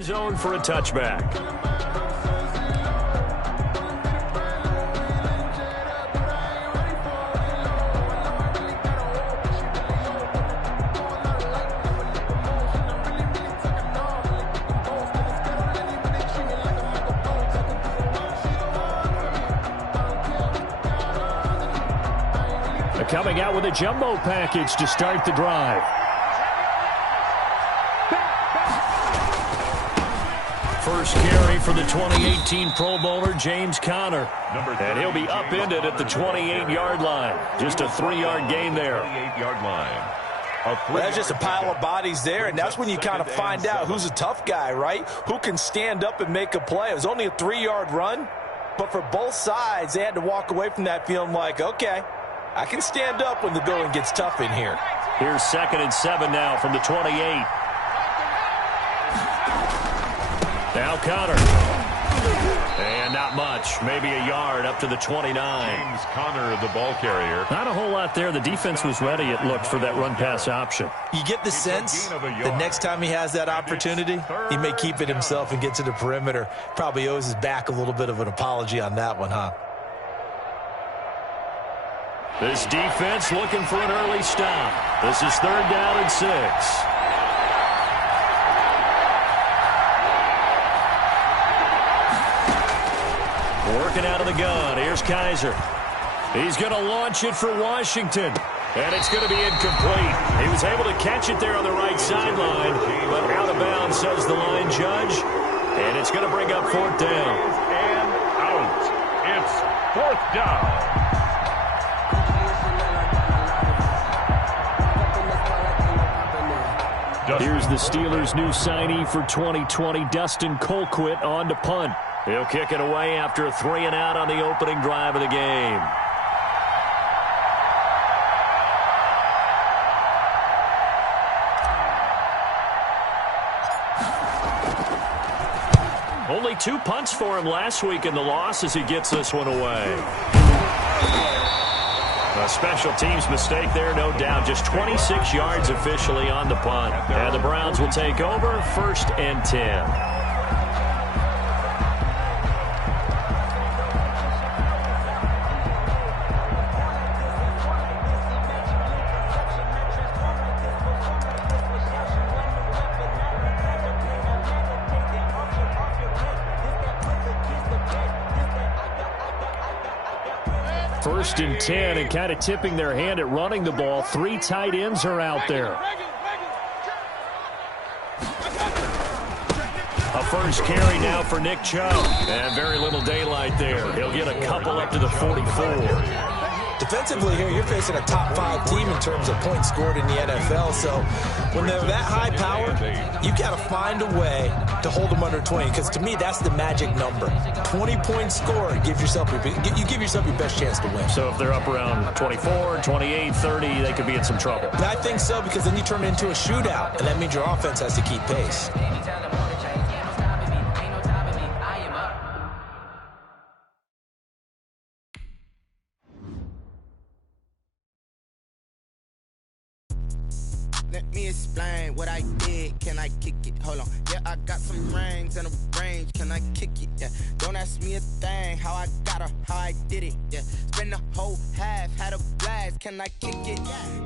Zone for a touchback. Coming out with a jumbo package to start the drive. First carry for the 2018 Pro Bowler, James Conner. And he'll be upended at the 28-yard line. Just a 3-yard gain there. 28-yard line. Well, that's just a pile of bodies there, and that's when you kind of find out who's a tough guy, right? Who can stand up and make a play. It was only a 3-yard run, but for both sides, they had to walk away from that feeling like, okay, I can stand up when the going gets tough in here. Here's 2nd and 7 now from the 28. Now Conner. And not much. Maybe a yard up to the 29. James Conner, the ball carrier. Not a whole lot there. The defense was ready, it looked, for that run-pass option. You get the sense that next time he has that opportunity, he may keep it himself and get to the perimeter. Probably owes his back a little bit of an apology on that one, huh? This defense looking for an early stop. This is 3rd down and 6. Working out of the gun. Here's Kaiser. He's going to launch it for Washington. And it's going to be incomplete. He was able to catch it there on the right sideline, but out of bounds, says the line judge. And it's going to bring up 4th down. And out. It's 4th down. Here's the Steelers' new signee for 2020, Dustin Colquitt, on to punt. He'll kick it away after a 3-and-out on the opening drive of the game. Only 2 punts for him last week in the loss as he gets this one away. A special teams mistake there, no doubt. Just 26 yards officially on the punt. And the Browns will take over, 1st and 10. First and 10, and kind of tipping their hand at running the ball. 3 tight ends are out there. A first carry now for Nick Chubb. And very little daylight there. He'll get a couple up to the 44. Defensively here, you're facing a top 5 team in terms of points scored in the NFL. So when they're that high power, you've got to find a way to hold them under 20. Because to me, that's the magic number. 20 points scored, you give yourself your best chance to win. So if they're up around 24, 28, 30, they could be in some trouble. I think so, because then you turn it into a shootout, and that means your offense has to keep pace. Let me explain what I did. Can I kick it? Hold on. Yeah, I got some rings and a range. Can I kick it? Yeah. Don't ask me a thing. How I got her, how I did it. Yeah. Spend the whole half, had a blast. Can I kick it?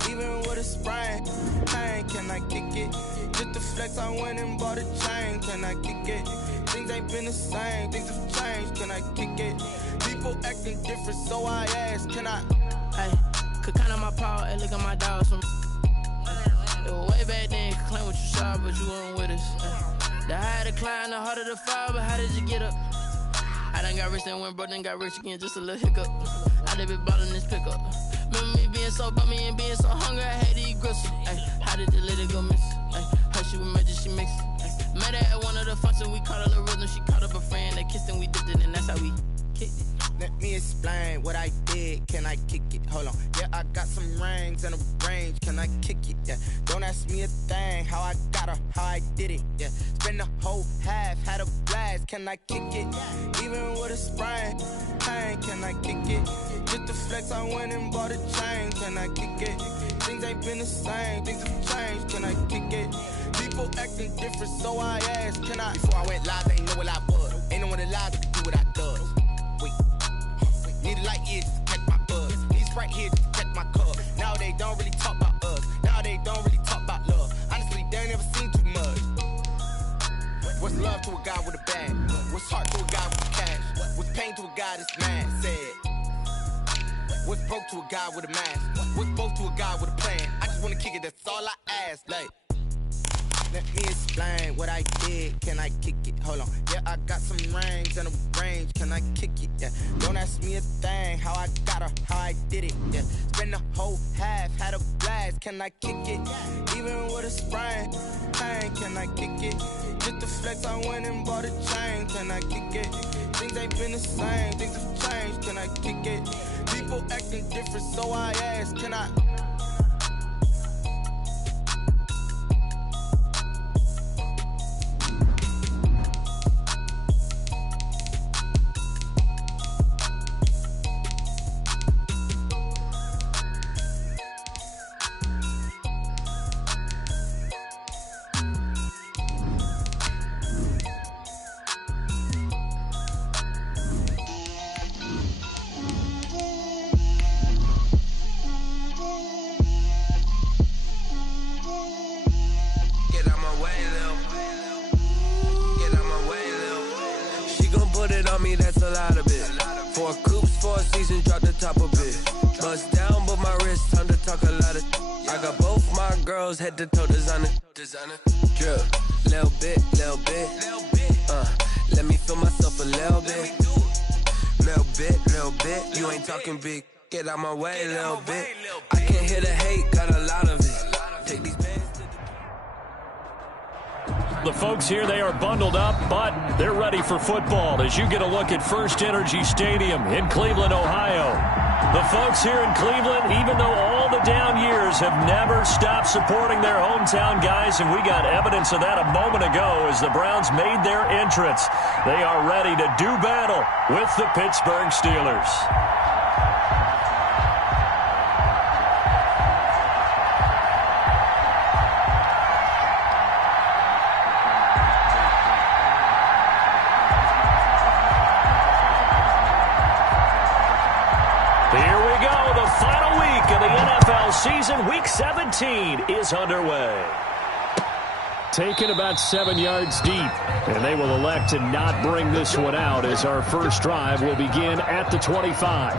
Even with a sprain, pain. Can I kick it? Just the flex, I went and bought a chain. Can I kick it? Things ain't been the same. Things have changed. Can I kick it? People acting different, so I ask. Can I? Hey, could count on my power and look at my dogs from. Way back then, you could claim what you saw, but you weren't with us. The higher the climb, the harder the fall, but how did you get up? I done got rich, then went broke, then got rich again, just a little hiccup. I done been ballin' this pickup. Remember me being so bummy and being so hungry, I had to eat gristle. How did you let it go miss? How she was magic, she mixed. Met her at one of the functions, we caught her the rhythm, she caught up a friend, they kissed and we dipped it, and that's how we kicked it. Let me explain what I did. Can I kick it? Hold on. Yeah, I got some rings and a range. Can I kick it? Yeah. Don't ask me a thing. How I got her, how I did it. Yeah. Spend the whole half, had a blast. can I kick it? Even with a sprain, pain, can I kick it? Just the flex, I went and bought a chain, can I kick it? Things ain't been the same, things have changed, can I kick it? People acting different, so I asked, can I? Before I went live, they ain't know what I was. Ain't no one alive that can do what I does. Wait, need a light here just to catch my buzz. Need Sprite here just to catch my cup. Now they don't really talk about us. Now they don't really talk about love. Honestly, they ain't never seen too much. What's love to a guy with a bag? What's heart to a guy with cash? What's pain to a guy that's mad? Said. What's broke to a guy with a mask? What's both to a guy with a plan? I just wanna kick it, that's all I ask. Like, let me explain what I did. Can I kick it? Hold on. Yeah, I got some rings and a range. Can I kick it? Yeah. Don't ask me a thing. How I got her, how I did it. Yeah. Spend the whole half, had a blast. Can I kick it? Even with a sprain, pain. Can I kick it? Just the flex, I went and bought a chain. Can I kick it? Things ain't been the same. Things have changed. Can I kick it? People acting different, so I ask, can I? That's a lot of it. 4 coops, 4 seasons, drop the top of it. Bust down, but my wrist, time to talk a lot of. I got both my girls head to toe designer. Drip, little bit. Let me feel myself a little bit. Little bit. You ain't talking big. Get out my way, little bit. I can't hear the hate, got a lot of it. Take these bands. The folks here, they are bundled up, but they're ready for football as you get a look at First Energy Stadium in Cleveland, Ohio. The folks here in Cleveland, even though all the down years, have never stopped supporting their hometown guys, and we got evidence of that a moment ago as the Browns made their entrance. They are ready to do battle with the Pittsburgh Steelers. Final week of the NFL season, Week 17, is underway. Taken about 7 yards deep, and they will elect to not bring this one out as our first drive will begin at the 25.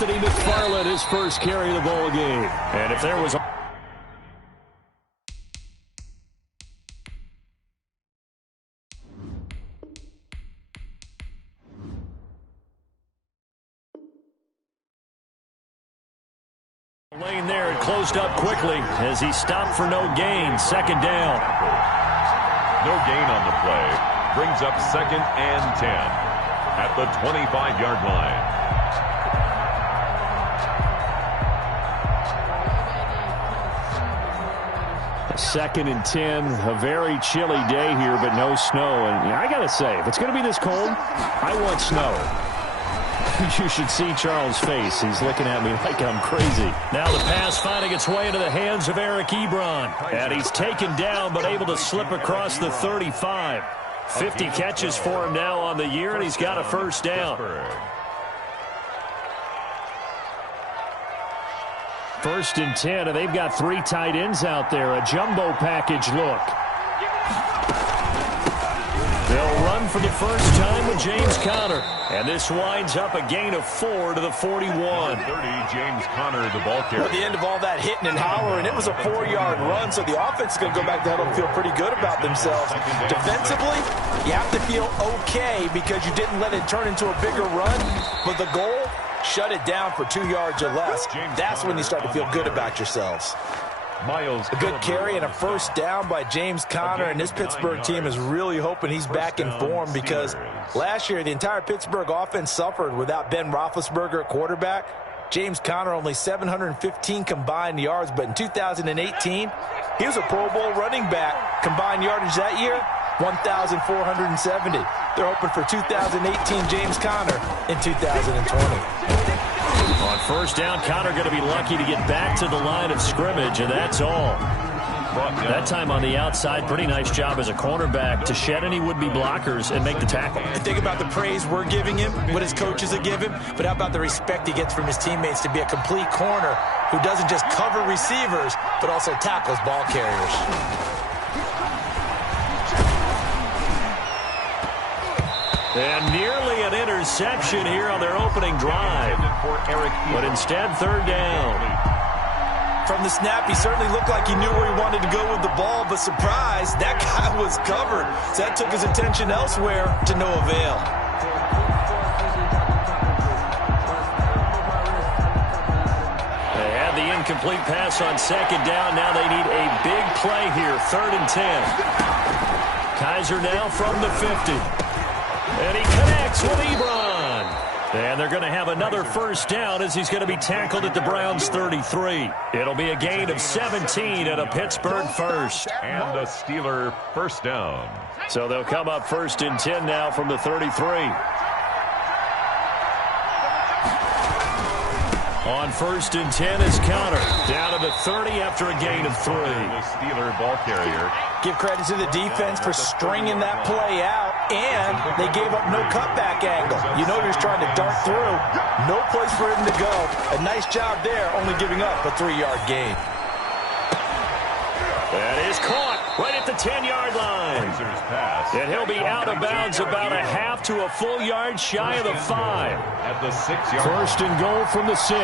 Anthony McFarland, his first carry of the ball game. And if there was a lane there, it closed up quickly as he stopped for no gain. Second down. No gain on the play. Brings up 2nd and 10 at the 25-yard line. 2nd and 10, a very chilly day here, but no snow. And I got to say, if it's going to be this cold, I want snow. You should see Charles' face. He's looking at me like I'm crazy. Now the pass finding its way into the hands of Eric Ebron. And he's taken down, but able to slip across the 35. 50 catches for him now on the year, and he's got a first down. 1st and 10, and they've got 3 tight ends out there. A jumbo package look. They'll run for the first time with James Conner. And this winds up a gain of 4 to the 41. 30, James Conner, the ball carrier. At the end of all that hitting and hollering, it was a 4-yard run, so the offense is going to go back to huddle and feel pretty good about themselves. Defensively, you have to feel okay because you didn't let it turn into a bigger run, but the goal, shut it down for 2 yards or less. That's when you start to feel good about yourselves. A good carry and a first down by James Conner, and this Pittsburgh team is really hoping he's back in form because last year the entire Pittsburgh offense suffered without Ben Roethlisberger at quarterback. James Conner only 715 combined yards, but in 2018, he was a Pro Bowl running back. Combined yardage that year, 1,470. They're hoping for 2018 James Conner in 2020. On first down, Conner going to be lucky to get back to the line of scrimmage, and that's all. That time on the outside, pretty nice job as a cornerback to shed any would-be blockers and make the tackle. And think about the praise we're giving him, what his coaches are giving, but how about the respect he gets from his teammates to be a complete corner who doesn't just cover receivers, but also tackles ball carriers. And nearly an interception here on their opening drive. But instead, third down. From the snap, he certainly looked like he knew where he wanted to go with the ball, but surprise, that guy was covered. So that took his attention elsewhere to no avail. They had the incomplete pass on second down. Now they need a big play here, 3rd and 10. Kaiser now from the 50. And he connects with Ebron. And they're going to have another first down as he's going to be tackled at the Browns' 33. It'll be a gain of 17 and a Pittsburgh first. And a Steeler first down. So they'll come up 1st and 10 now from the 33. On 1st and 10 is Conner. Down to the 30 after a gain of 3. The Steeler ball carrier. Give credit to the defense for stringing that play out, and they gave up no cutback angle. You know you're trying to dart through. No place for him to go. A nice job there, only giving up a 3-yard gain. That is caught right at the 10-yard line. And he'll be out of bounds about a half to a full yard shy of the 5. At the 6-yard line. 1st and goal from the 6.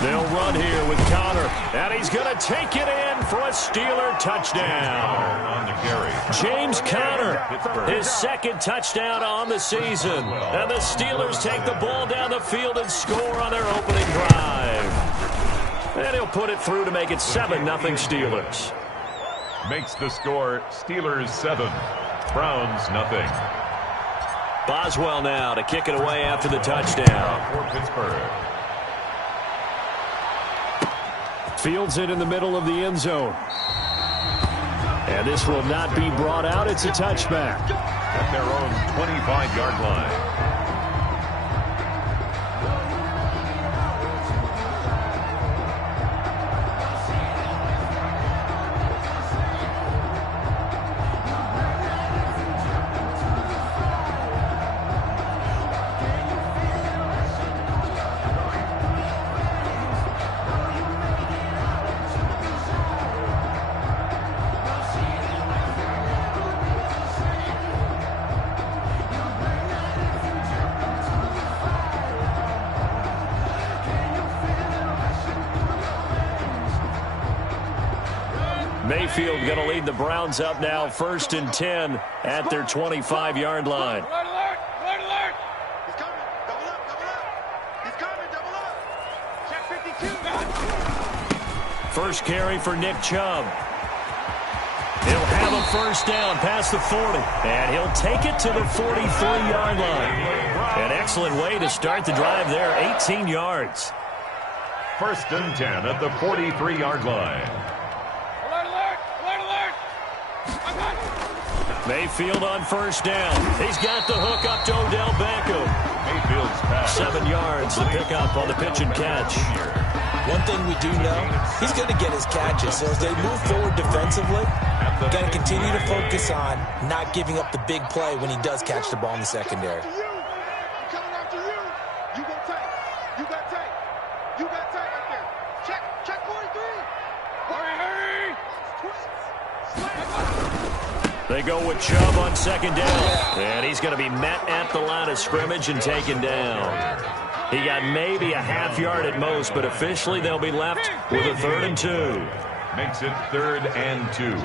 They'll run here with Conner, and he's going to take it in for a Steeler touchdown. On the carry. James Conner, his 2nd touchdown on the season. And the Steelers take the ball down the field and score on their opening drive. And he'll put it through to make it 7-0 Steelers. Makes the score Steelers 7, Browns nothing. Boswell now to kick it away after the touchdown. For Pittsburgh. Fields it in the middle of the end zone. And this will not be brought out. It's a touchback. At their own 25-yard line. Mayfield going to lead the Browns up now 1st and 10 at their 25-yard line. Alert, alert, alert, alert. He's coming. Double up, double up. He's coming, double up. Check 52. First carry for Nick Chubb. He'll have a first down past the 40. And he'll take it to the 43-yard line. An excellent way to start the drive there, 18 yards. 1st and 10 at the 43-yard line. Mayfield on first down. He's got the hook up to Odell Beckham. Mayfield's pass. 7 yards to pick up on the pitch and catch. One thing we do know, he's going to get his catches. So as they move forward defensively, got to continue to focus on not giving up the big play when he does catch the ball in the secondary. I'm coming after you. You got tight. You got tight. You got tight right there. Check 43. Hurry, hurry. Slam. They go with Chubb on second down. And he's going to be met at the line of scrimmage and taken down. He got maybe a half yard at most, but officially they'll be left with a 3rd and 2. Makes it 3rd and 2.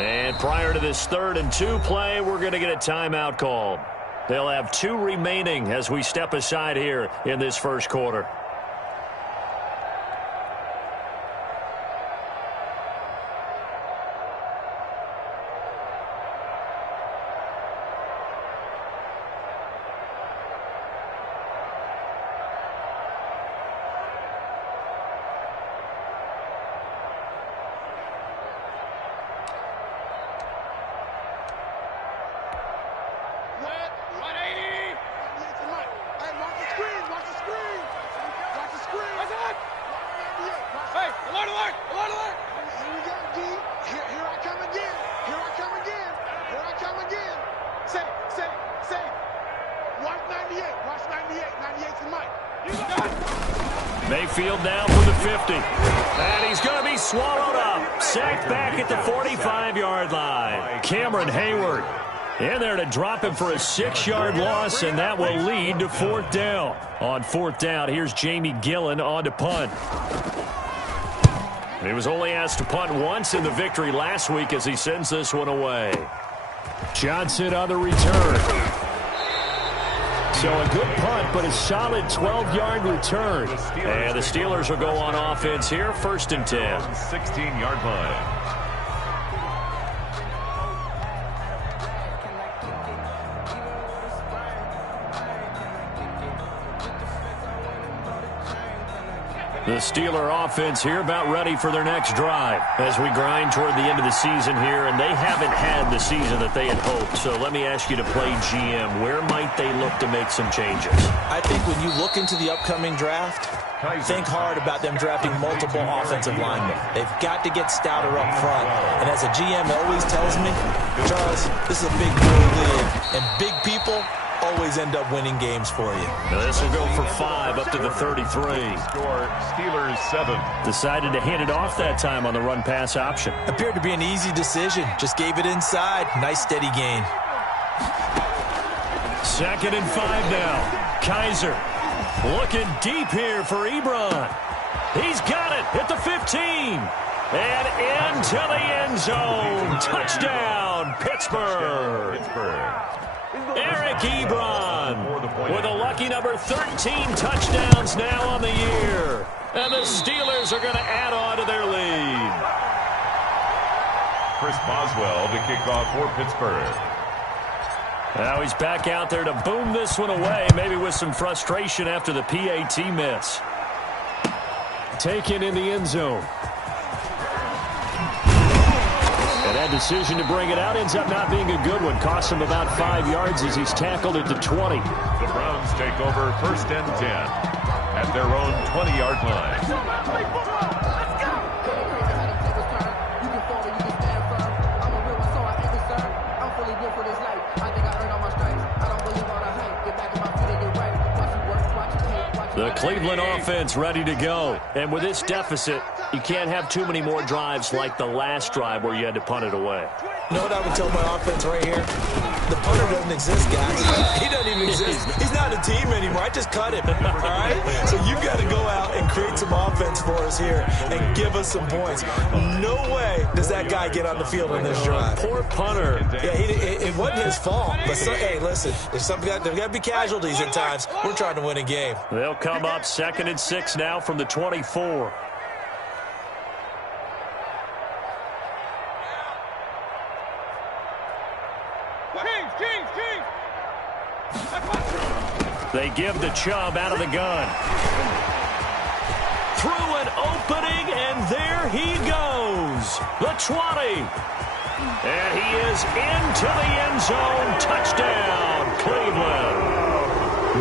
And prior to this 3rd and 2 play, we're going to get a timeout called. They'll have 2 remaining as we step aside here in this first quarter. Mayfield now for the 50. And he's going to be swallowed up. Sacked back at the 45-yard line. Cameron Hayward in there to drop him for a 6-yard loss, and that will lead to 4th down. On 4th down, here's Jamie Gillen on to punt. He was only asked to punt once in the victory last week as he sends this one away. Johnson on the return. So a good punt, but a solid 12-yard return. And the Steelers will go on offense here, 1st and 10. 16-yard line. The Steeler offense here about ready for their next drive as we grind toward the end of the season here, and they haven't had the season that they had hoped. So let me ask you to play GM. Where might they look to make some changes? I think when you look into the upcoming draft, think hard about them drafting multiple offensive linemen. They've got to get stouter up front. And as a GM always tells me, Charles, this is a big boy league, and big people always end up winning games for you. Now this will go for 5 up to the 33. Score, Steelers 7. Decided to hand it off that time on the run-pass option. Appeared to be an easy decision. Just gave it inside. Nice steady gain. 2nd and 5 now. Kaiser looking deep here for Ebron. He's got it at the 15. And into the end zone. Touchdown, Pittsburgh. Eric Ebron with a lucky number 13 touchdowns now on the year. And the Steelers are going to add on to their lead. Chris Boswell to kick off for Pittsburgh. Now he's back out there to boom this one away, maybe with some frustration after the PAT miss. Taken in the end zone. And that decision to bring it out ends up not being a good one. Costs him about 5 yards as he's tackled at the 20. The Browns take over 1st and 10 at their own 20-yard line. The Cleveland offense ready to go. And with this deficit, you can't have too many more drives like the last drive where you had to punt it away. You know what I would tell my offense right here? The punter doesn't exist, guys. He doesn't even exist. He's not a team anymore. I just cut him, all right? So you've got to go out and create some offense for us here and give us some points. No way does that guy get on the field on this drive. Poor punter. Yeah, it wasn't his fault. But, hey, listen, there's got to be casualties at times. We're trying to win a game. They'll come up 2nd and 6 now from the 24. They give the Chubb out of the gun. Through an opening, and there he goes. The 20. And he is into the end zone. Touchdown, Cleveland.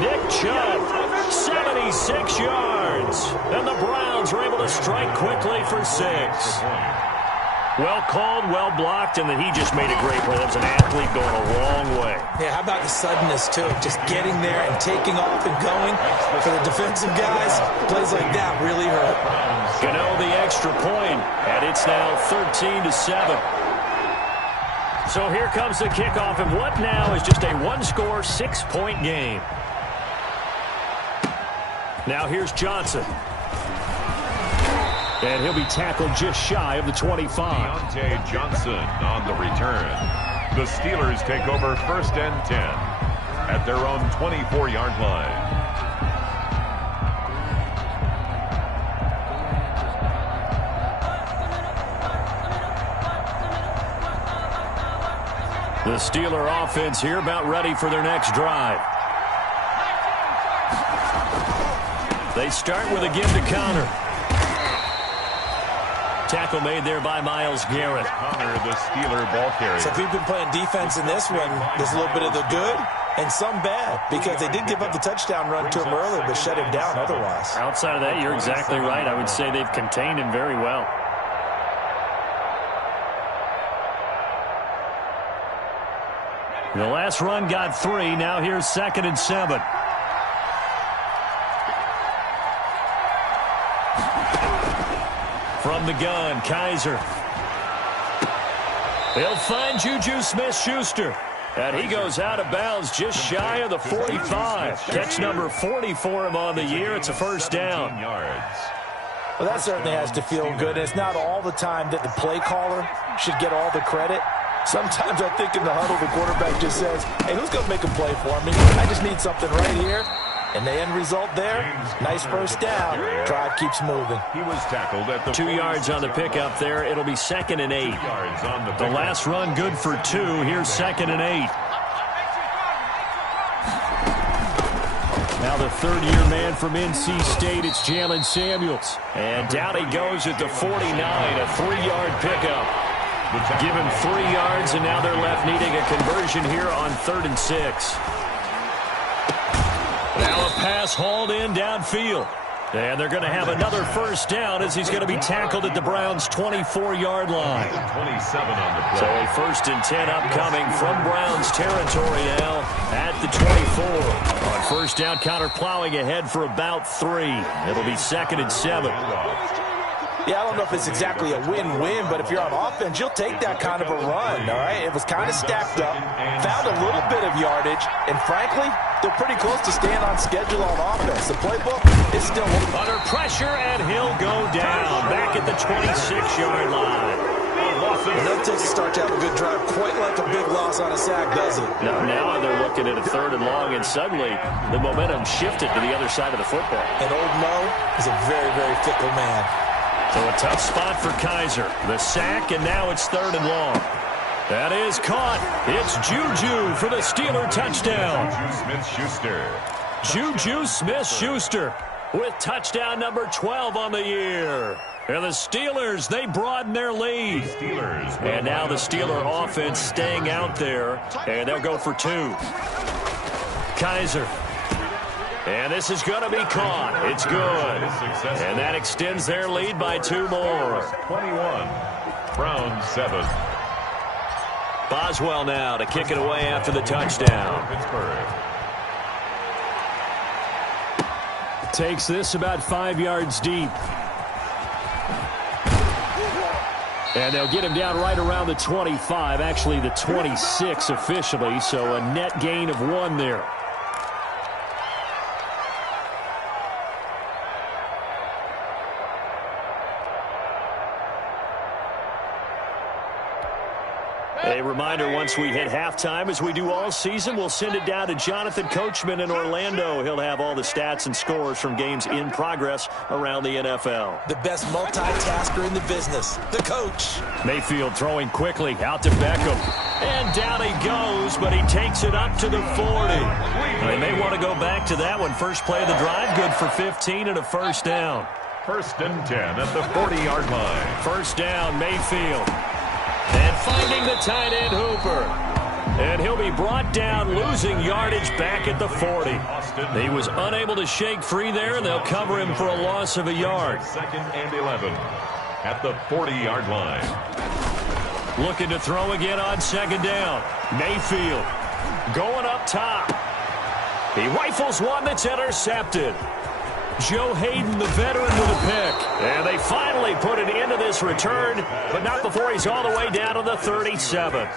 Nick Chubb, 76 yards. And the Browns are able to strike quickly for 6. Well called, well blocked, and then he just made a great play. That was an athlete going a long way. Yeah, how about the suddenness, too? Just getting there and taking off and going. For the defensive guys, plays like that really hurt. Gano the extra point, and it's now 13-7. So here comes the kickoff, and what now is just a one-score, 6-point game. Now here's Johnson. And he'll be tackled just shy of the 25. Deontay Johnson on the return. The Steelers take over 1st and 10 at their own 24-yard line. The Steeler offense here about ready for their next drive. They start with a give to Connor. Tackle made there by Myles Garrett. Connor, the Steeler ball carrier. So if you've been playing defense in this one, there's a little bit of the good and some bad, because they did give up the touchdown run to him earlier, but shut him down otherwise. Outside of that, you're exactly right. I would say they've contained him very well. The last run got 3. Now here's 2nd and 7. From the gun, Kaiser. They'll find Juju Smith-Schuster. And he goes out of bounds just shy of the 45. Catch number 40 for him on the year. It's a first down. Well, that certainly has to feel good. It's not all the time that the play caller should get all the credit. Sometimes I think in the huddle, the quarterback just says, hey, who's going to make a play for me? I just need something right here. And the end result there, nice first down. Drive keeps moving. He was tackled at the 2 yards on the pickup there. It'll be 2nd and 8. The last run good for 2. Here's 2nd and 8. Now the third-year man from NC State, it's Jalen Samuels. And down he goes at the 49, a 3-yard pickup. Give him 3 yards, and now they're left needing a conversion here on 3rd and 6. Now a pass hauled in downfield. And they're going to have another first down as he's going to be tackled at the Browns' 24-yard line. 27 on the play. So a 1st and 10 upcoming from Browns territory now at the 24. On first down, Connor plowing ahead for about 3. It'll be 2nd and 7. Yeah, I don't know if it's exactly a win-win, but if you're on offense, you'll take that kind of a run, all right? It was kind of stacked up, found a little bit of yardage, and frankly, they're pretty close to staying on schedule on offense. The playbook is still under pressure, and he'll go down back at the 26-yard line. It doesn't take a start to have a good drive quite like a big loss on a sack, does it? No, now they're looking at a 3rd and long, and suddenly the momentum shifted to the other side of the football. And old Mo is a very, very fickle man. So a tough spot for Kaiser. The sack, and now it's 3rd and long. That is caught. It's Juju for the Steeler touchdown. Juju Smith-Schuster with touchdown number 12 on the year. And the Steelers, they broaden their lead. And now the Steeler offense staying out there, and they'll go for 2. Kaiser. And this is going to be caught. It's good. And that extends their lead by 2 more. 21. Browns 7. Boswell now to kick it away after the touchdown. Takes this about 5 yards deep. And they'll get him down right around the 25, actually the 26 officially, so a net gain of 1 there. A reminder, once we hit halftime, as we do all season, we'll send it down to Jonathan Coachman in Orlando. He'll have all the stats and scores from games in progress around the NFL. The best multitasker in the business, the coach. Mayfield throwing quickly out to Beckham. And down he goes, but he takes it up to the 40. They may want to go back to that one. First play of the drive, good for 15 and a first down. 1st and 10 at the 40-yard line. First down, Mayfield. And finding the tight end, Hooper. And he'll be brought down, losing yardage back at the 40. He was unable to shake free there, and they'll cover him for a loss of a yard. 2nd and 11 at the 40-yard line. Looking to throw again on second down. Mayfield going up top. He rifles one that's intercepted. Joe Hayden, the veteran, with a pick. And they finally put an end to this return, but not before he's all the way down to the 37.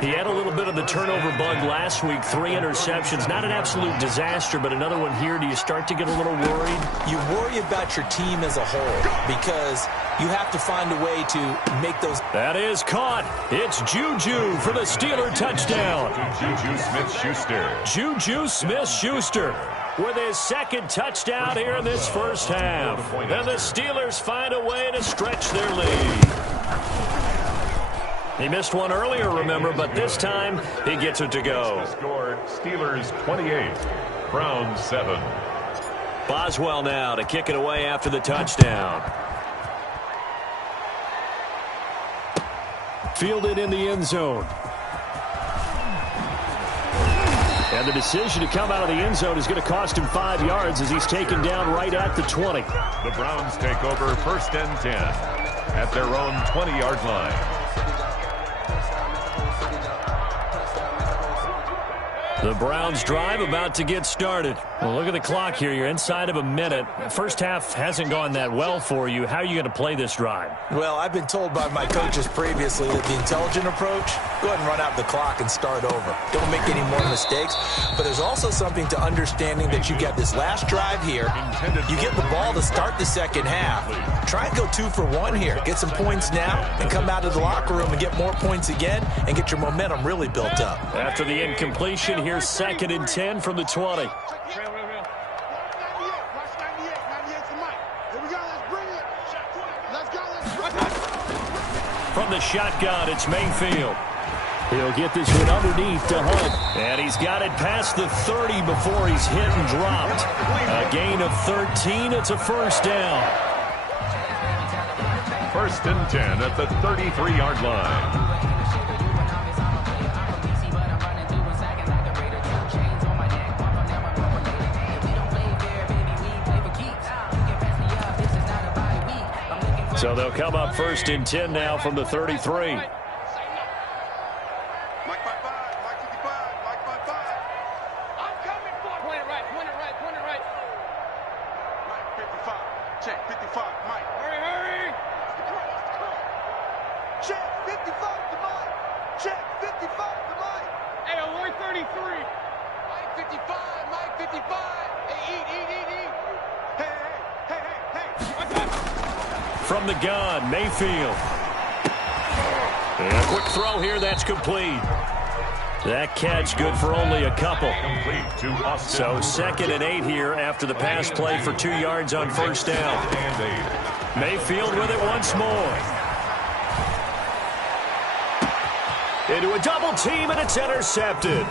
He had a little bit of the turnover bug last week, 3 interceptions. Not an absolute disaster, but another one here. Do you start to get a little worried? You worry about your team as a whole because you have to find a way to make those. That is caught. It's Juju for the Steeler touchdown. Juju Smith-Schuster. Juju Smith-Schuster with his second touchdown here in this first half. And the Steelers find a way to stretch their lead. He missed one earlier, remember, but this time he gets it to go. Score, Steelers 28, Browns 7. Boswell now to kick it away after the touchdown. Fielded in the end zone. And the decision to come out of the end zone is going to cost him 5 yards as he's taken down right at the 20. The Browns take over 1st and 10 at their own 20-yard line. The Browns drive about to get started. Well, look at the clock here. You're inside of a minute. First half hasn't gone that well for you. How are you going to play this drive? Well, I've been told by my coaches previously that the intelligent approach, go ahead and run out the clock and start over. Don't make any more mistakes. But there's also something to understanding that you got this last drive here. You get the ball to start the second half. Try and go 2 for 1 here. Get some points now and come out of the locker room and get more points again and get your momentum really built up. After the incompletion, here's 2nd and 10 from the 20. From the shotgun, it's Mayfield. He'll get this one underneath to Hunt. And he's got it past the 30 before he's hit and dropped. A gain of 13. It's a first down. 1st and 10 at the 33-yard line. So they'll come up 1st and 10 now from the 33. From the gun, Mayfield. And a quick throw here, that's complete. That catch good for only a couple. So 2nd and 8 here after the pass play for 2 yards on first down. Mayfield with it once more. Into a double team, and it's intercepted.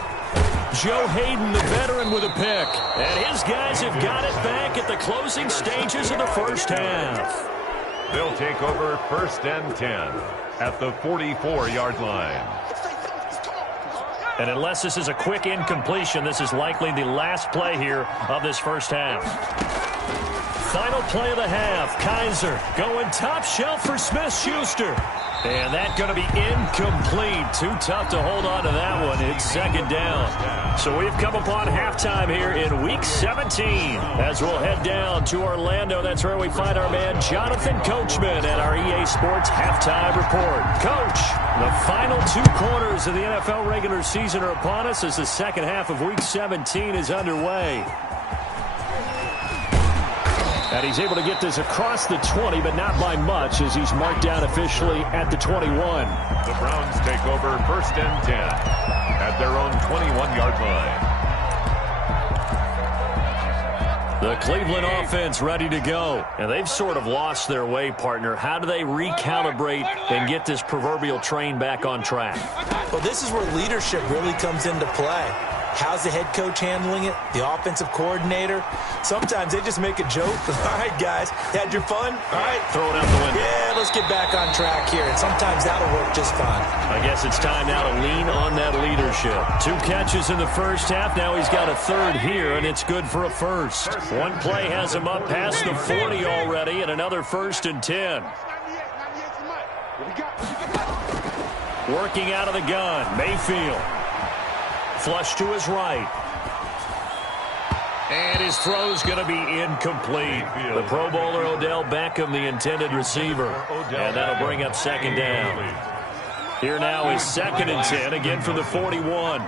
Joe Hayden, the veteran, with a pick. And his guys have got it back at the closing stages of the first half. They'll take over 1st and 10 at the 44-yard line. And unless this is a quick incompletion, this is likely the last play here of this first half. Final play of the half. Kaiser going top shelf for Smith-Schuster. And that's going to be incomplete. Too tough to hold on to that one. It's 2nd down. So we've come upon halftime here in Week 17. As we'll head down to Orlando, that's where we find our man Jonathan Coachman at our EA Sports Halftime Report. Coach, the final 2 quarters of the NFL regular season are upon us as the second half of Week 17 is underway. And he's able to get this across the 20, but not by much, as he's marked down officially at the 21. The Browns take over 1st and 10 at their own 21-yard line. The Cleveland offense ready to go. And they've sort of lost their way, partner. How do they recalibrate and get this proverbial train back on track? Well, this is where leadership really comes into play. How's the head coach handling it? The offensive coordinator? Sometimes they just make a joke. All right, guys, had your fun? All right. Throw it out the window. Yeah, let's get back on track here. And sometimes that'll work just fine. I guess it's time now to lean on that leadership. 2 catches in the first half. Now he's got a 3rd here, and it's good for a first. One play has him up past the 40 already, and another 1st and 10. Working out of the gun, Mayfield. Flush to his right. And his throw's going to be incomplete. The Pro Bowler Odell Beckham, the intended receiver. And that'll bring up second down. Here now is 2nd and 10, again from the 41.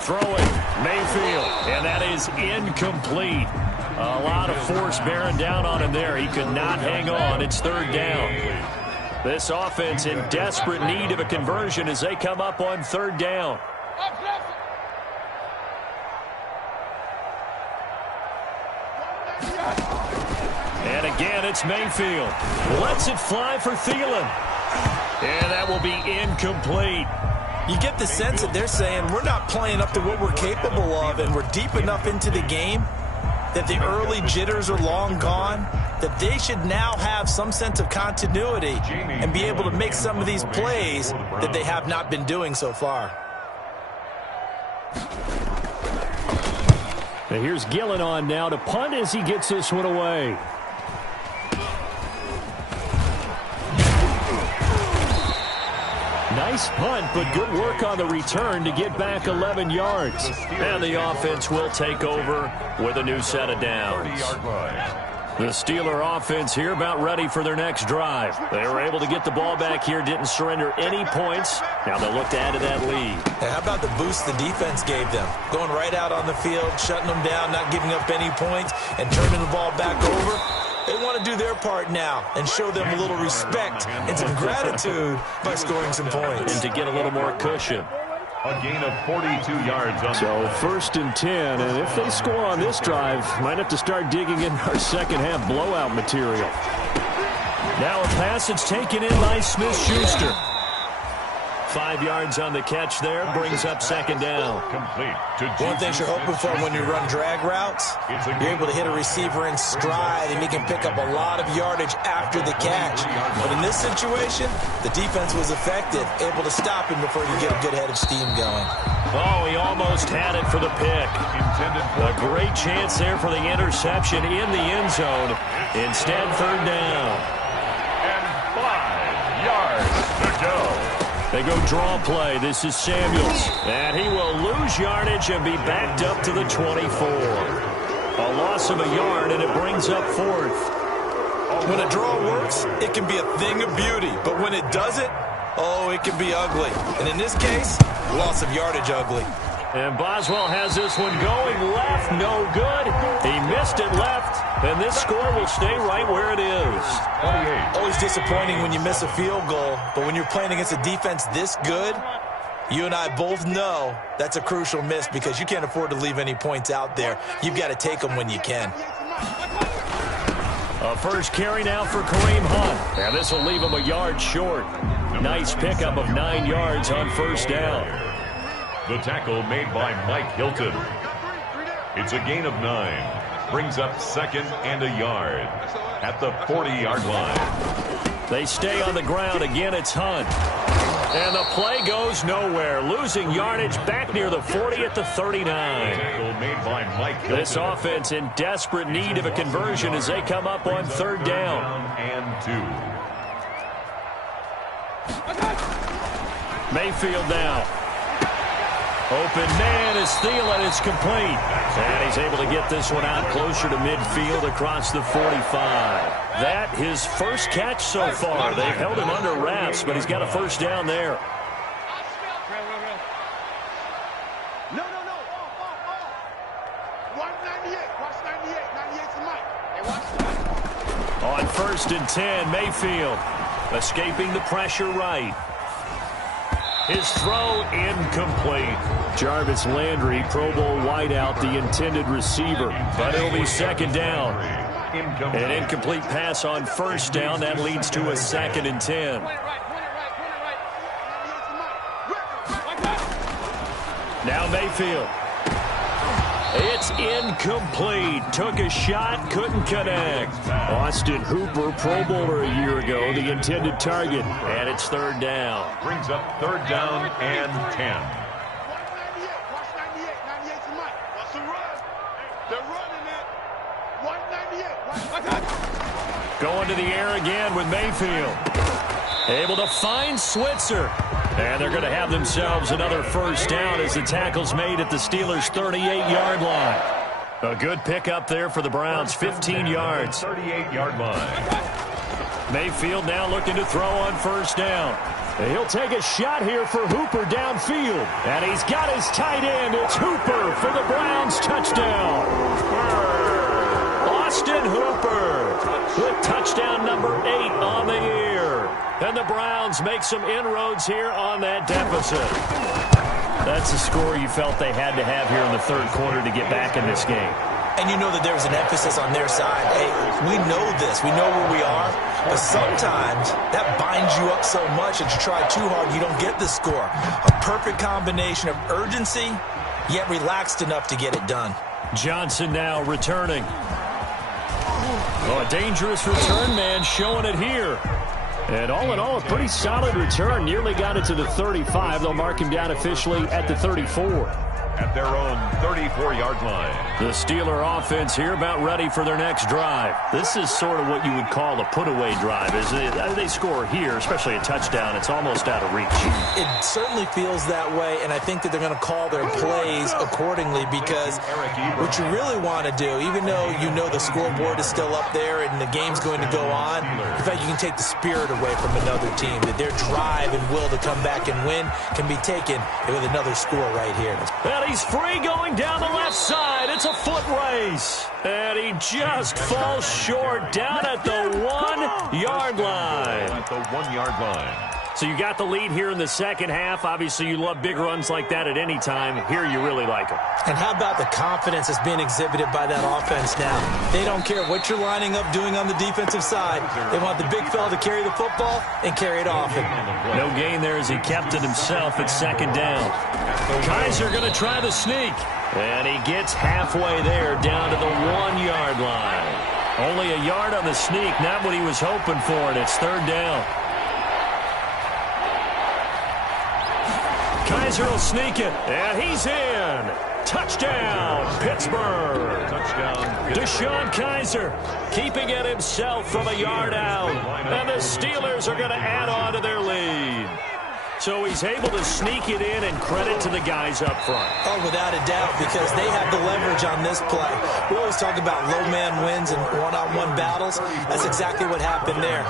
Throwing, Mayfield, and that is incomplete. A lot of force bearing down on him there. He could not hang on. It's 3rd down. This offense in desperate need of a conversion as they come up on 3rd down. And again, it's Mayfield. Lets it fly for Thielen. And that will be incomplete. You get the sense that they're saying we're not playing up to what we're capable of, and we're deep enough into the game that the early jitters are long gone, that they should now have some sense of continuity and be able to make some of these plays that they have not been doing so far. And here's Gillen on now to punt as he gets this one away. Nice punt, but good work on the return to get back 11 yards. And the offense will take over with a new set of downs. The Steeler offense here about ready for their next drive. They were able to get the ball back here, didn't surrender any points. Now they'll look to add to that lead. How about the boost the defense gave them? Going right out on the field, shutting them down, not giving up any points, and turning the ball back over. They want to do their part now and show them a little respect and some gratitude by scoring some points. And to get a little more cushion. A gain of 42 yards. On so 1st and 10, and if they score on this drive, might have to start digging in our second half blowout material. Now a pass that's taken in by Smith-Schuster. 5 yards on the catch there, brings up 2nd down. One thing you're hoping for when you run drag routes, you're able to hit a receiver in stride and he can pick up a lot of yardage after the catch. But in this situation, the defense was effective, able to stop him before he get a good head of steam going. Oh, he almost had it for the pick. A great chance there for the interception in the end zone. Instead, 3rd down. And 5 yards to go. They go draw play. This is Samuels. And he will lose yardage and be backed up to the 24. A loss of a yard, and it brings up 4th. When a draw works, it can be a thing of beauty. But when it doesn't, oh, it can be ugly. And in this case, loss of yardage ugly. And Boswell has this one going left. No good. He missed it left. And this score will stay right where it is. 28. Always disappointing when you miss a field goal. But when you're playing against a defense this good, you and I both know that's a crucial miss because you can't afford to leave any points out there. You've got to take them when you can. A first carry now for Kareem Hunt. And this will leave him a yard short. Nice pickup of 9 yards on 1st down. The tackle made by Mike Hilton. It's a gain of 9. Brings up 2nd and a yard at the 40-yard line. They stay on the ground. Again, it's Hunt. And the play goes nowhere. Losing yardage back near the 40 at the 39. Tackle made by Mike Hilton. This offense in desperate need of a conversion as they come up on 3rd down. And 2. Mayfield now. Open man is Thielen. It's complete. And he's able to get this one out closer to midfield across the 45. That his first catch so far. They've held him under wraps, but he's got a 1st down there. No. 198. Watch 98. 98's the mic. Hey, watch. On 1st and 10, Mayfield escaping the pressure right. His throw incomplete. Jarvis Landry, Pro Bowl wideout, the intended receiver. But it'll be 2nd down. An incomplete pass on 1st down. That leads to a 2nd and 10. Now Mayfield. It's incomplete. Took a shot, couldn't connect. Austin Hooper, Pro Bowler a year ago, the intended target. And it's 3rd down. Brings up 3rd down and 10. 198. Watch 98. 98's the mic. What's the run? They're running it. 198. Watch. Going to the air again with Mayfield. Able to find Switzer. And they're going to have themselves another first down as the tackle's made at the Steelers' 38-yard line. A good pickup there for the Browns, 15 yards. 38-yard line. Mayfield now looking to throw on first down. He'll take a shot here for Hooper downfield. And he's got his tight end. It's Hooper for the Browns touchdown. Austin Hooper with touchdown number 8 on the year. And the Browns make some inroads here on that deficit. That's the score you felt they had to have here in the third quarter to get back in this game. And you know that there was an emphasis on their side. Hey, we know this. We know where we are. But sometimes that binds you up so much that you try too hard, you don't get the score. A perfect combination of urgency, yet relaxed enough to get it done. Johnson now returning. Oh, a dangerous return man showing it here. And all in all, a pretty solid return. Nearly got it to the 35. They'll mark him down officially at the 34. At their own 34-yard line. The Steeler offense here about ready for their next drive. This is sort of what you would call a put-away drive. As they score here, especially a touchdown, it's almost out of reach. It certainly feels that way, and I think that they're going to call their plays accordingly because what you really want to do, even though you know the scoreboard is still up there and the game's going to go on, in fact, you can take the spirit away from another team, that their drive and will to come back and win can be taken with another score right here. And he's free going down the left side. It's a foot race. And he just falls short down at the 1-yard line. At the 1-yard line. So you got the lead here in the second half. Obviously, you love big runs like that at any time. Here, you really like them. And how about the confidence that's being exhibited by that offense now? They don't care what you're lining up doing on the defensive side. They want the big fella to carry the football and carry it often. No gain there as he kept it himself at second down. Kaiser going to try the sneak. And he gets halfway there down to the 1-yard line. Only a yard on the sneak, not what he was hoping for, and it's third down. Kaiser will sneak it, and he's in. Touchdown, Pittsburgh. Touchdown, DeShone Kaiser keeping it himself from a yard out. And the Steelers are going to add on to their lead. So he's able to sneak it in, and credit to the guys up front. Oh, without a doubt, because they have the leverage on this play. We always talk about low man wins and one-on-one battles. That's exactly what happened there.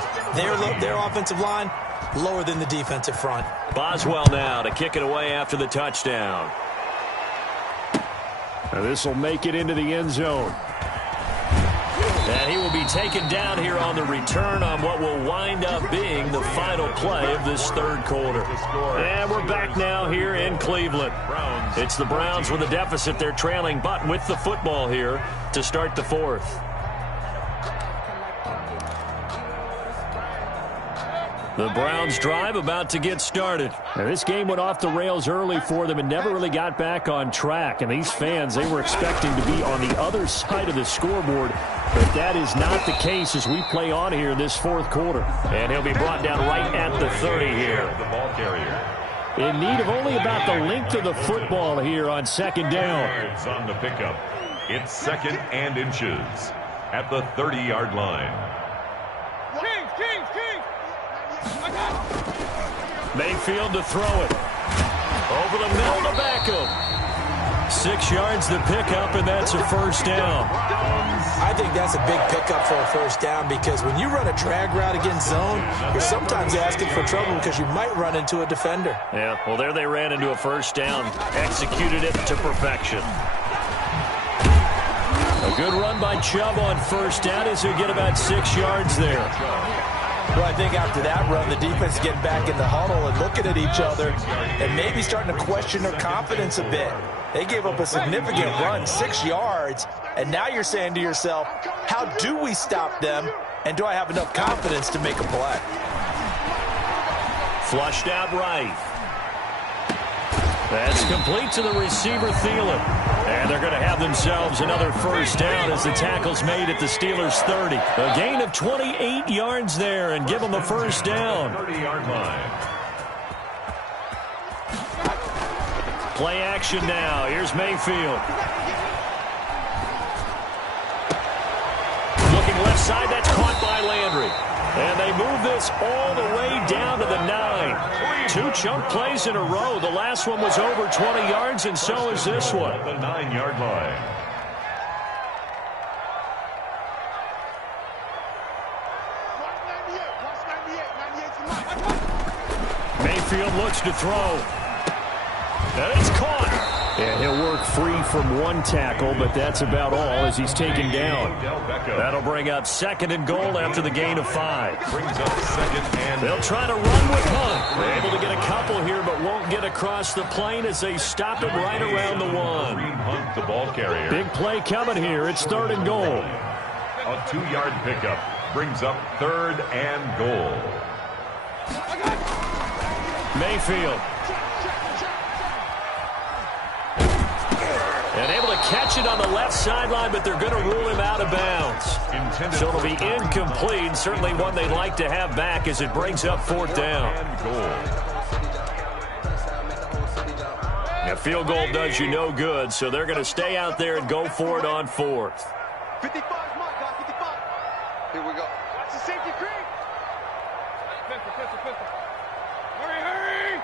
Their offensive line, lower than the defensive front. Boswell now to kick it away after the touchdown. Now this will make it into the end zone. And he will be taken down here on the return on what will wind up being the final play of this third quarter. And we're back now here in Cleveland. It's the Browns with a deficit. They're trailing, but with the football here to start the fourth. The Browns drive about to get started. Now, this game went off the rails early for them and never really got back on track. And these fans, they were expecting to be on the other side of the scoreboard. But that is not the case as we play on here in this fourth quarter. And he'll be brought down right at the 30 here. The ball carrier. In need of only about the length of the football here on second down. Yards on the pickup. It's second and inches at the 30-yard line. Mayfield to throw it. Over the middle to Beckham. 6 yards to pick up, and that's a first down. I think that's a big pickup for a first down because when you run a drag route against zone, you're sometimes asking for trouble because you might run into a defender. Yeah, well, there they ran into a first down. Executed it to perfection. A good run by Chubb on first down as he'll get about 6 yards there. Well, I think after that run, the defense is getting back in the huddle and looking at each other and maybe starting to question their confidence a bit. They gave up a significant run, 6 yards, and now you're saying to yourself, how do we stop them, and do I have enough confidence to make a play? Flushed out right. That's complete to the receiver, Thielen. And they're going to have themselves another first down as the tackle's made at the Steelers' 30. A gain of 28 yards there and give them a first down. 30-yard line. Play action now. Here's Mayfield. Looking left side. That's caught by Landry. And they move this all the way down to the 9. 2 chunk plays in a row. The last one was over 20 yards, and so is this one. At the 9-yard line. Mayfield looks to throw. And it's caught. And he'll work free from one tackle, but that's about all as he's taken down. That'll bring up 2nd and goal after the gain of 5. Brings up 2nd and They'll try to run with Hunt. They're able to get a couple here, but won't get across the plane as they stop him right around the 1. Hunt, the ball carrier. Big play coming here. It's 3rd and goal. A 2-yard pickup brings up 3rd and goal. Mayfield. And able to catch it on the left sideline, but they're going to rule him out of bounds. So it'll be incomplete. Certainly one they'd like to have back as it brings up 4th down. A field goal does you no good, so they're going to stay out there and go for it on 4th. 55 mark, guys, 55. Here we go. Watch the safety creep. Pistol. Hurry.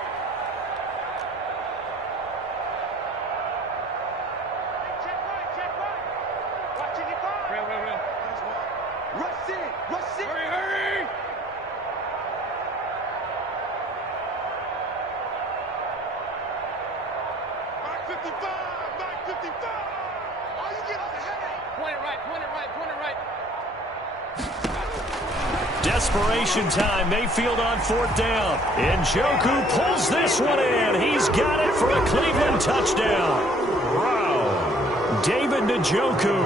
Check right. Watch it, real. Rush it. Hurry. Mark 55. Oh, you get us a headache. Point it right. Desperation time. Mayfield on 4th down. Njoku pulls this one in. He's got it for a Cleveland touchdown. Wow. David Njoku,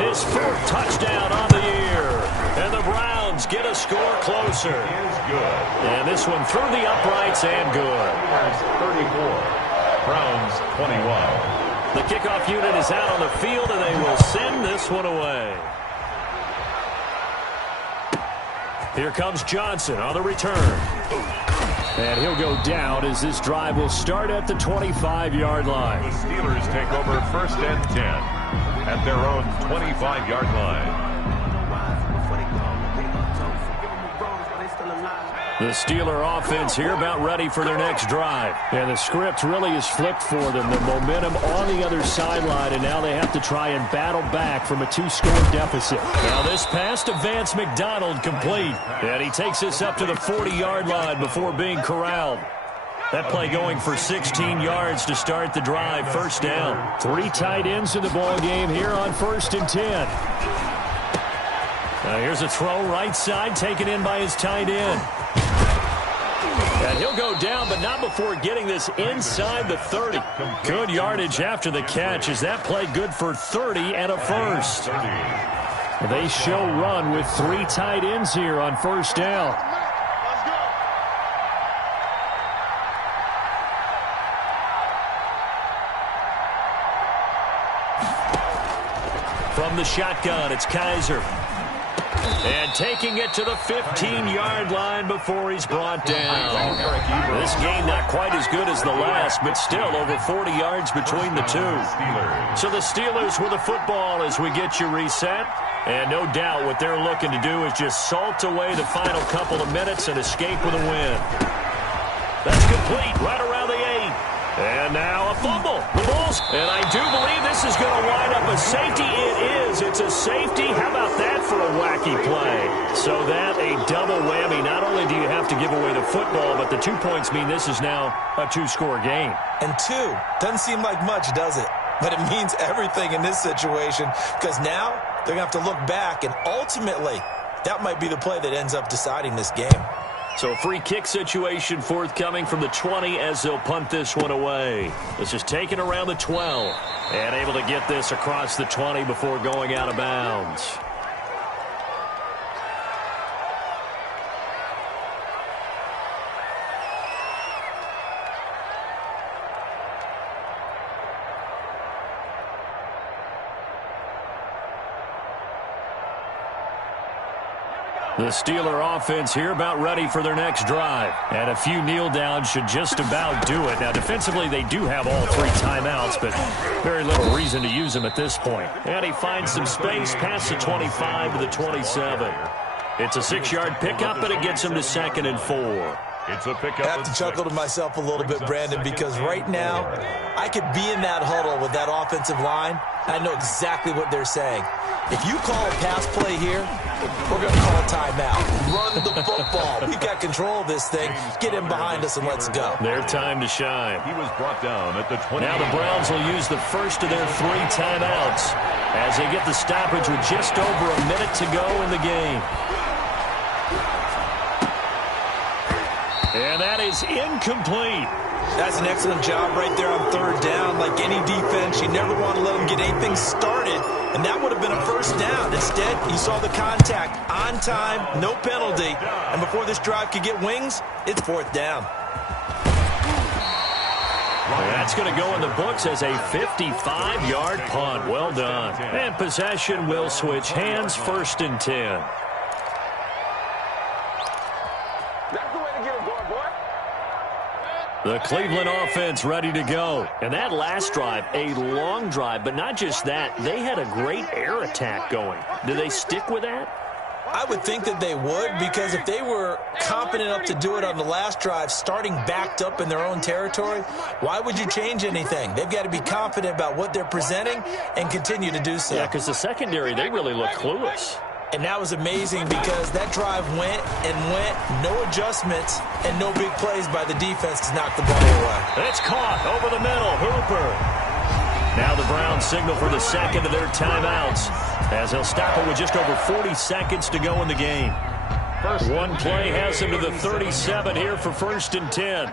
his 4th touchdown on the year. And the Browns get a score closer. Is good. And this one through the uprights and good. 34. Browns 21. The kickoff unit is out on the field, and they will send this one away. Here comes Johnson on the return. And he'll go down as this drive will start at the 25-yard line. The Steelers take over 1st and 10 at their own 25-yard line. The Steeler offense here about ready for their next drive. And the script really is flipped for them. The momentum on the other sideline, and now they have to try and battle back from a 2-score deficit. Now this pass to Vance McDonald complete. And he takes this up to the 40-yard line before being corralled. That play going for 16 yards to start the drive. 1st down. 3 tight ends in the ball game here on 1st and 10. Now here's a throw right side taken in by his tight end. And he'll go down, but not before getting this inside the 30. Good yardage after the catch. Is that play good for 30 and a 1st? They show run with 3 tight ends here on 1st down. From the shotgun, it's Kaiser. And taking it to the 15-yard line before he's brought down. This game not quite as good as the last, but still over 40 yards between the two. So the Steelers with the football as we get you reset. And no doubt what they're looking to do is just salt away the final couple of minutes and escape with a win. That's complete right around the 8. And now a fumble. The Bulls. And I do believe this is going to wind up a safety. It is. It's a safety. How about that for a wacky play? So that a double whammy. Not only do you have to give away the football, but the 2 points mean this is now a 2-score game. And 2 doesn't seem like much, does it? But it means everything in this situation because now they're going to have to look back, and ultimately that might be the play that ends up deciding this game. So a free kick situation forthcoming from the 20 as they'll punt this one away. This is taken around the 12 and able to get this across the 20 before going out of bounds. The Steeler offense here about ready for their next drive. And a few kneel downs should just about do it. Now, defensively, they do have all 3 timeouts, but very little reason to use them at this point. And he finds some space past the 25 to the 27. It's a 6-yard pickup, but it gets him to 2nd and 4. It's a pickup. I have to chuckle to myself a little bit, Brandon, because right now I could be in that huddle with that offensive line. I know exactly what they're saying. If you call a pass play here, we're going to call a timeout. Run the football. We've got control of this thing. Get him behind us and let's go. Their time to shine. He was brought down at the 20. Now the Browns will use the first of their 3 timeouts as they get the stoppage with just over a minute to go in the game. And that is incomplete. That's an excellent job right there on 3rd down. Like any defense, you never want to let them get anything started, and that would have been a 1st down. Instead, you saw the contact on time, no penalty, and before this drive could get wings, it's 4th down. That's going to go in the books as a 55-yard punt. Well done. And possession will switch hands, 1st and 10. The Cleveland offense ready to go. And that last drive, a long drive, but not just that. They had a great air attack going. Do they stick with that? I would think that they would, because if they were confident enough to do it on the last drive, starting backed up in their own territory, why would you change anything? They've got to be confident about what they're presenting and continue to do so. Yeah, because the secondary, they really look clueless. And that was amazing because that drive went and went, no adjustments, and no big plays by the defense to knock the ball away. It's caught over the middle. Hooper. Now the Browns signal for the 2nd of their timeouts as they'll stop it with just over 40 seconds to go in the game. One play has him to the 37 here for 1st and 10.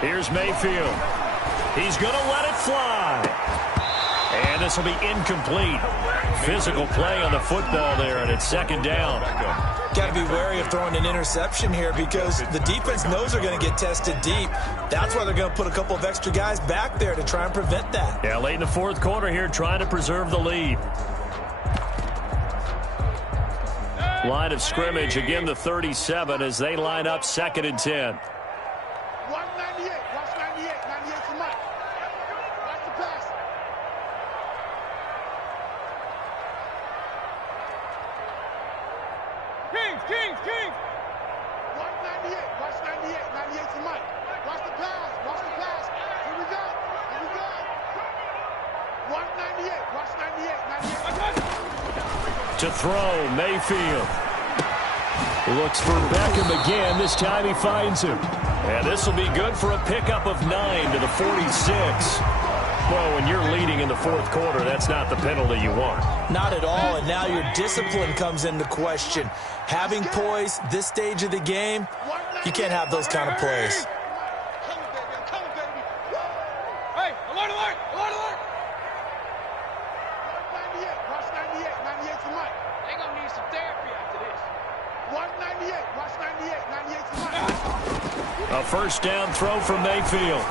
Here's Mayfield. He's going to let it fly. And this will be incomplete. Physical play on the football there, and it's 2nd down. Got to be wary of throwing an interception here because the defense knows they're going to get tested deep. That's why they're going to put a couple of extra guys back there to try and prevent that. Yeah, late in the 4th quarter here, trying to preserve the lead. Line of scrimmage, again the 37 as they line up 2nd and 10. To throw, Mayfield. Looks for Beckham again. This time he finds him. And this will be good for a pickup of 9 to the 46. Well, when you're leading in the 4th quarter, that's not the penalty you want. Not at all, and now your discipline comes into question. Having poise this stage of the game, you can't have those kind of plays. Hey, alert, alert, alert, alert. 98 to Mike. They gonna need some therapy after this. 198, watch 98 to Mike. A 1st down throw from Mayfield.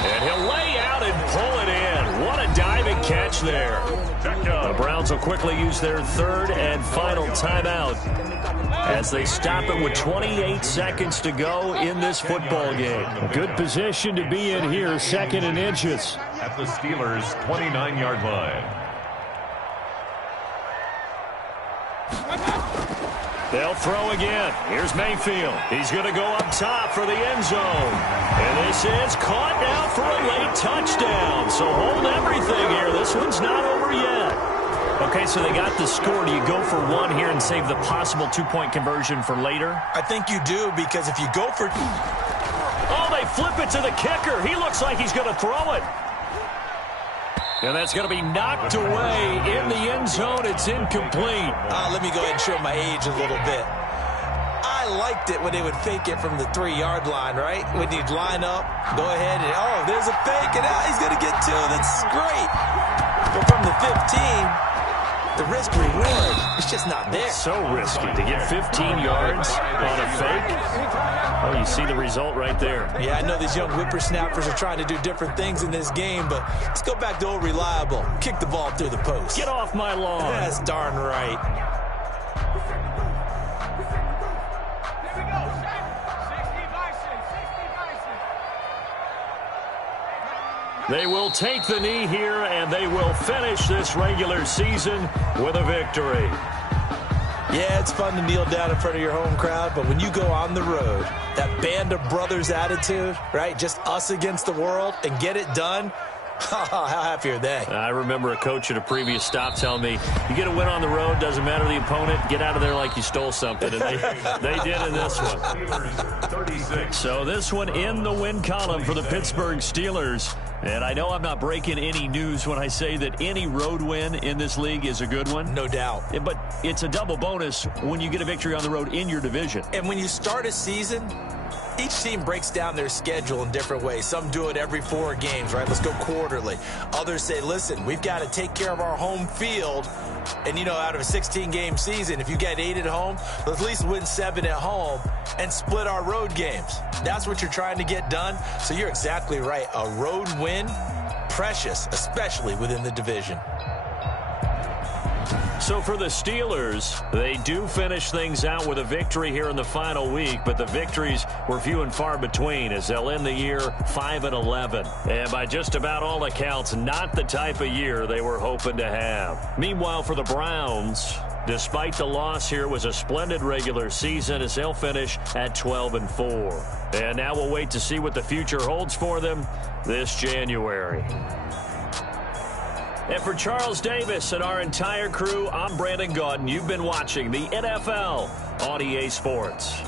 And he'll lay out and pull it in. What a diving catch there. The Browns will quickly use their 3rd and final timeout as they stop it with 28 seconds to go in this football game. Good position to be in here, 2nd and inches. At the Steelers' 29-yard line. They'll throw again. Here's Mayfield. He's going to go up top for the end zone. And this is caught now for a late touchdown. So hold everything here. This one's not over yet. Okay, so they got the score. Do you go for 1 here and save the possible 2-point conversion for later? I think you do, because if you go for... Oh, they flip it to the kicker. He looks like he's going to throw it. And that's going to be knocked away in the end zone. It's incomplete. Let me go ahead and show my age a little bit. I liked it when they would fake it from the 3-yard line, right? When you'd line up, go ahead, and, oh, there's a fake, and he's going to get 2. That's great. But from the 15, the risk-reward, it's just not there. So risky to get 15 yards on a fake. Oh, you see the result right there. Yeah, I know these young whippersnappers are trying to do different things in this game, but let's go back to old reliable. Kick the ball through the post. Get off my lawn. That's darn right. They will take the knee here, and they will finish this regular season with a victory. Yeah, it's fun to kneel down in front of your home crowd, but when you go on the road, that band of brothers attitude, right, just us against the world, and get it done, how happy are they? I remember a coach at a previous stop telling me, you get a win on the road, doesn't matter the opponent, get out of there like you stole something. And they did in this one. So this one in the win column for the Pittsburgh Steelers. And I know I'm not breaking any news when I say that any road win in this league is a good one. No doubt. But it's a double bonus when you get a victory on the road in your division. And when you start a season, each team breaks down their schedule in different ways. Some do it every 4 games, right? Let's go quarterly. Others say, listen, we've got to take care of our home field. And, you know, out of a 16-game season, if you get 8 at home, let's at least win 7 at home and split our road games. That's what you're trying to get done. So you're exactly right. A road win, precious, especially within the division. So for the Steelers, they do finish things out with a victory here in the final week, but the victories were few and far between as they'll end the year 5-11. And by just about all accounts, not the type of year they were hoping to have. Meanwhile, for the Browns, despite the loss here, it was a splendid regular season as they'll finish at 12-4. And now we'll wait to see what the future holds for them this January. And for Charles Davis and our entire crew, I'm Brandon Gaudin. You've been watching the NFL on EA Sports.